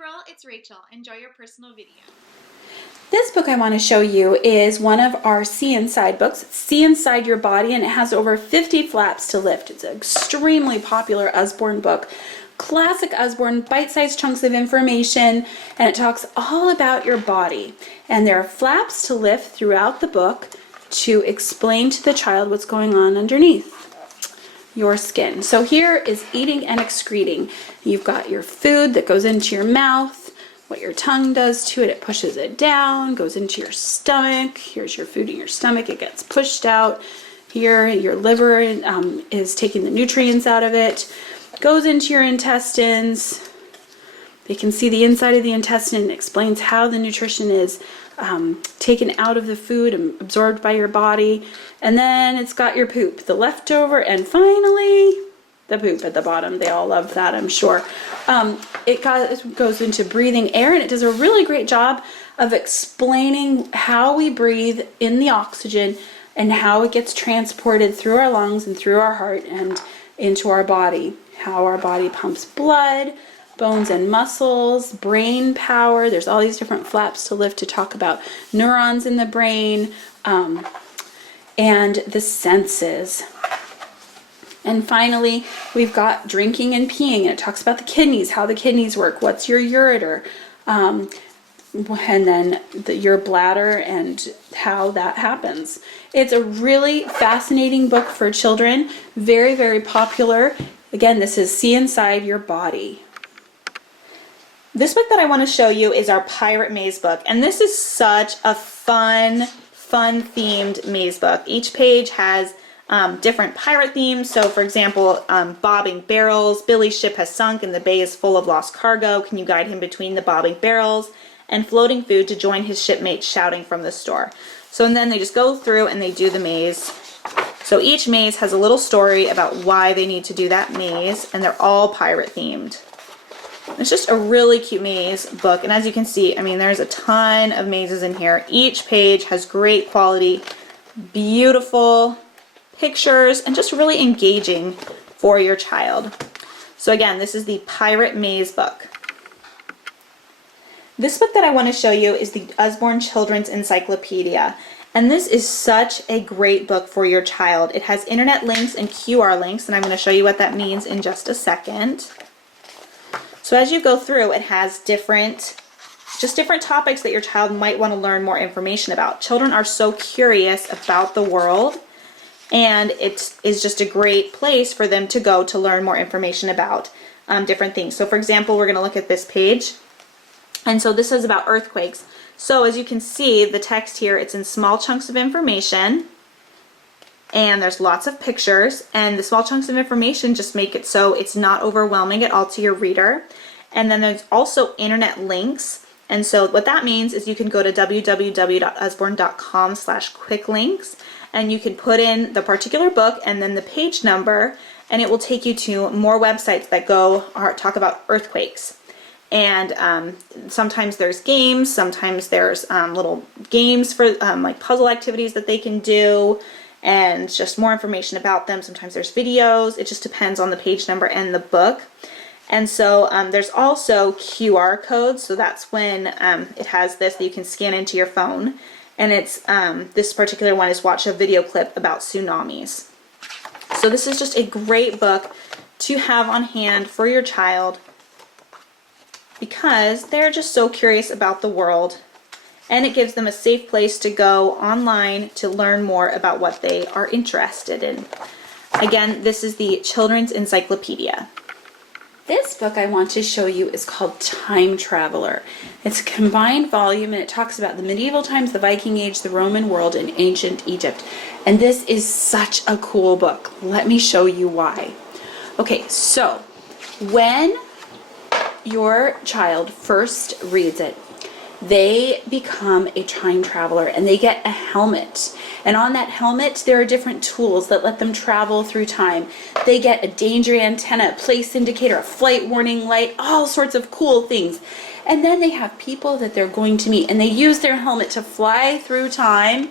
April, it's Rachel. Enjoy your personal video. This book I want to show you is one of our See Inside books. It's See Inside Your Body, and it has over 50 flaps to lift. It's an extremely popular Usborne book. Classic Usborne, bite-sized chunks of information, and it talks all about your body. And there are flaps to lift throughout the book to explain to the child what's going on underneath your skin. So here is eating and excreting. You've got your food that goes into your mouth, what your tongue does to it, it pushes it down, goes into your stomach. Here's your food in your stomach, it gets pushed out. Here, your liver is taking the nutrients out of it, goes into your intestines. You can see the inside of the intestine. It explains how the nutrition is taken out of the food and absorbed by your body. And then it's got your poop, the leftover, and finally the poop at the bottom. They all love that, I'm sure. It goes into breathing air, and it does a really great job of explaining how we breathe in the oxygen and how it gets transported through our lungs and through our heart and into our body. How our body pumps blood, bones and muscles, brain power. There's all these different flaps to lift to talk about neurons in the brain and the senses. And finally, we've got drinking and peeing, and it talks about the kidneys, how the kidneys work, what's your ureter, and then your bladder and how that happens. It's a really fascinating book for children, very, very popular. Again, this is See Inside Your Body. This book that I want to show you is our Pirate Maze book, and this is such a fun themed maze book. Each page has different pirate themes. So for example, bobbing barrels, Billy's ship has sunk and the bay is full of lost cargo. Can you guide him between the bobbing barrels? And floating food to join his shipmates shouting from the store. So and then they just go through and they do the maze. So each maze has a little story about why they need to do that maze, and they're all pirate themed. It's just a really cute maze book, and as you can see, I mean, there's a ton of mazes in here. Each page has great quality, beautiful pictures, and just really engaging for your child. So again, this is the Pirate Maze book. This book that I want to show you is the Usborne Children's Encyclopedia, and this is such a great book for your child. It has internet links and QR links, and I'm going to show you what that means in just a second. So as you go through, it has different topics that your child might want to learn more information about. Children are so curious about the world, and it is just a great place for them to go to learn more information about different things. So for example, we're going to look at this page, and so this is about earthquakes. So as you can see, the text here, it's in small chunks of information, and there's lots of pictures, and the small chunks of information just make it so it's not overwhelming at all to your reader. And then there's also internet links, and so what that means is you can go to www.usborne.com/quicklinks, and you can put in the particular book and then the page number, and it will take you to more websites that talk about earthquakes. And sometimes there's games, sometimes there's little games for like puzzle activities that they can do, and just more information about them. Sometimes there's videos. It just depends on the page number and the book. And so there's also QR codes. So that's when it has this that you can scan into your phone. And it's this particular one is watch a video clip about tsunamis. So this is just a great book to have on hand for your child because they're just so curious about the world. And it gives them a safe place to go online to learn more about what they are interested in. Again, this is the Children's Encyclopedia. This book I want to show you is called Time Traveler. It's a combined volume, and it talks about the medieval times, the Viking Age, the Roman world, and ancient Egypt. And this is such a cool book. Let me show you why. Okay, so when your child first reads it, they become a time traveler, and they get a helmet. And on that helmet, there are different tools that let them travel through time. They get a danger antenna, a place indicator, a flight warning light, all sorts of cool things. And then they have people that they're going to meet, and they use their helmet to fly through time.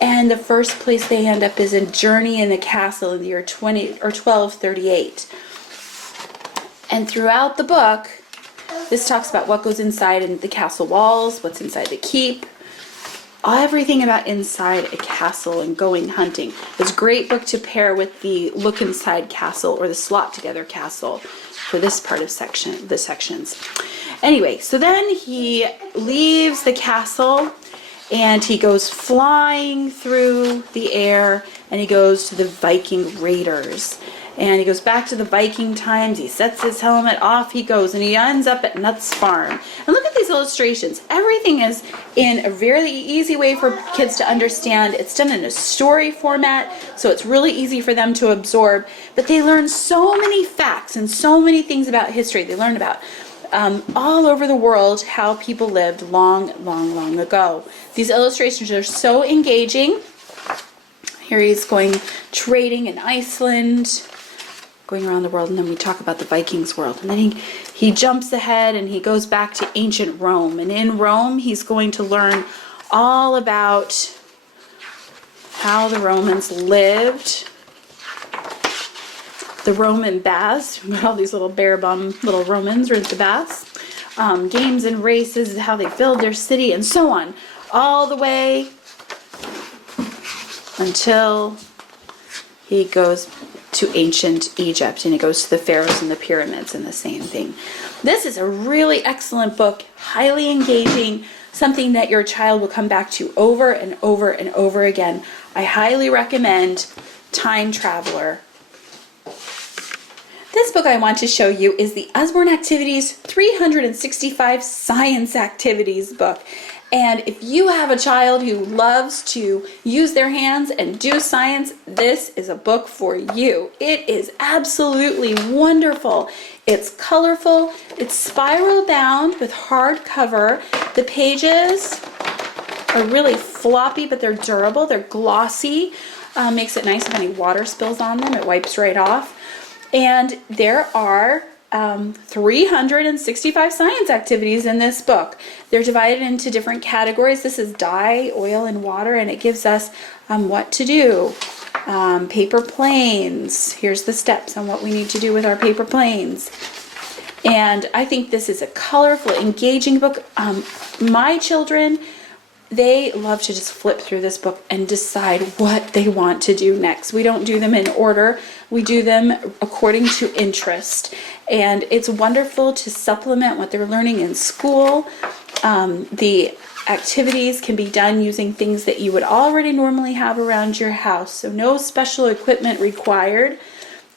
And the first place they end up is a journey in the castle in the year 1238. And throughout the book, This talks about what goes inside in the castle walls, what's inside the keep, everything about inside a castle and going hunting. It's a great book to pair with the Look Inside Castle or the Slot Together Castle for this part of the sections. Anyway, so then he leaves the castle and he goes flying through the air and he goes to the Viking raiders. And he goes back to the Viking times, he sets his helmet, off he goes, and he ends up at Nutt's farm. And look at these illustrations. Everything is in a very easy way for kids to understand. It's done in a story format, so it's really easy for them to absorb. But they learn so many facts and so many things about history. They learn about all over the world how people lived long ago. These illustrations are so engaging. Here he's going trading in Iceland, going around the world, and then we talk about the Vikings world. And then he jumps ahead and he goes back to ancient Rome. And in Rome, he's going to learn all about how the Romans lived. The Roman baths, all these little bare bum little Romans rinse the baths. Games and races, how they build their city, and so on. All the way until he goes to ancient Egypt and he goes to the pharaohs and the pyramids and the same thing. This is a really excellent book, highly engaging, something that your child will come back to over and over and over again. I highly recommend Time Traveler. This book I want to show you is the Usborne Activities 365 Science Activities book. And if you have a child who loves to use their hands and do science, this is a book for you. It is absolutely wonderful. It's colorful, it's spiral bound with hardcover. The pages are really floppy, but they're durable, they're glossy. Makes it nice if any water spills on them, it wipes right off. And there are 365 science activities in this book. They're divided into different categories. This is dye, oil, and water, and it gives us what to do. Paper planes. Here's the steps on what we need to do with our paper planes. And I think this is a colorful, engaging book. My children, they love to just flip through this book and decide what they want to do next. We don't do them in order. We do them according to interest. And it's wonderful to supplement what they're learning in school. The activities can be done using things that you would already normally have around your house. So no special equipment required.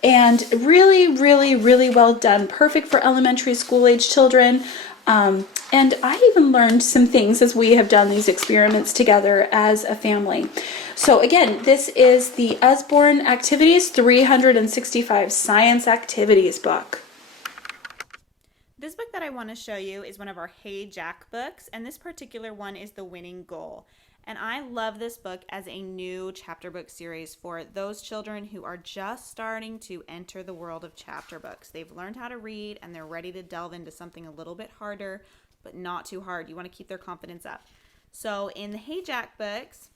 And really, really, really well done. Perfect for elementary school age children. And I even learned some things as we have done these experiments together as a family. So again, this is the Usborne Activities 365 Science Activities book. This book that I want to show you is one of our Hey Jack books, and this particular one is The Winning Goal. And I love this book as a new chapter book series for those children who are just starting to enter the world of chapter books. They've learned how to read and they're ready to delve into something a little bit harder, but not too hard. You want to keep their confidence up. So in the Hey Jack books,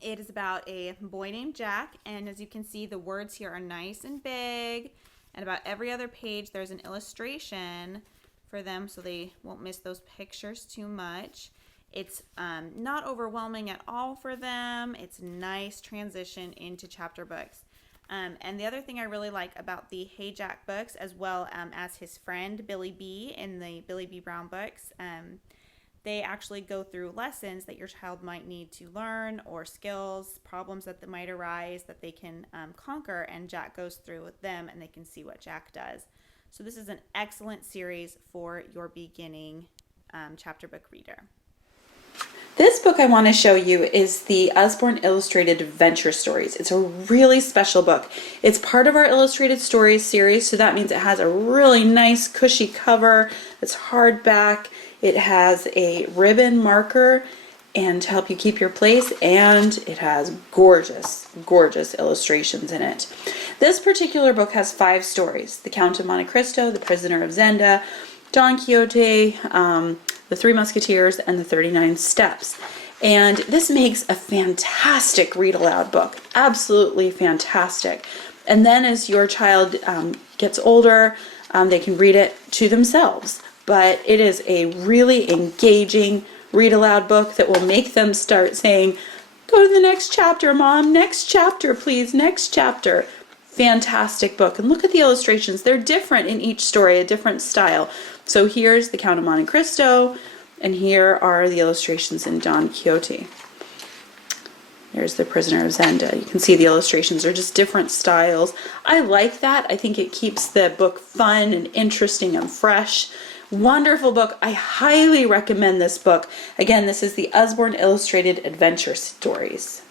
it is about a boy named Jack, and as you can see, the words here are nice and big, and about every other page there's an illustration for them so they won't miss those pictures too much. It's not overwhelming at all for them. It's a nice transition into chapter books. And the other thing I really like about the Hey Jack books, as well as his friend Billy B in the Billy B Brown books, they actually go through lessons that your child might need to learn, or skills, problems that might arise that they can conquer, and Jack goes through with them and they can see what Jack does. So this is an excellent series for your beginning chapter book reader. This book I want to show you is the Usborne Illustrated Adventure Stories. It's a really special book. It's part of our Illustrated Stories series, so that means it has a really nice cushy cover. It's hardback. It has a ribbon marker and to help you keep your place, and it has gorgeous, gorgeous illustrations in it. This particular book has 5 stories: The Count of Monte Cristo, The Prisoner of Zenda, Don Quixote, The Three Musketeers, and The 39 Steps. And this makes a fantastic read-aloud book. Absolutely fantastic. And then as your child gets older, they can read it to themselves. but it is a really engaging read aloud book that will make them start saying, "Go to the next chapter, Mom, next chapter, please, next chapter." Fantastic book. And look at the illustrations. They're different in each story, a different style. So here's the Count of Monte Cristo, and here are the illustrations in Don Quixote. There's the Prisoner of Zenda. You can see the illustrations are just different styles. I like that. I think it keeps the book fun and interesting and fresh. Wonderful book. I highly recommend this book. Again, this is the Usborne Illustrated Adventure Stories.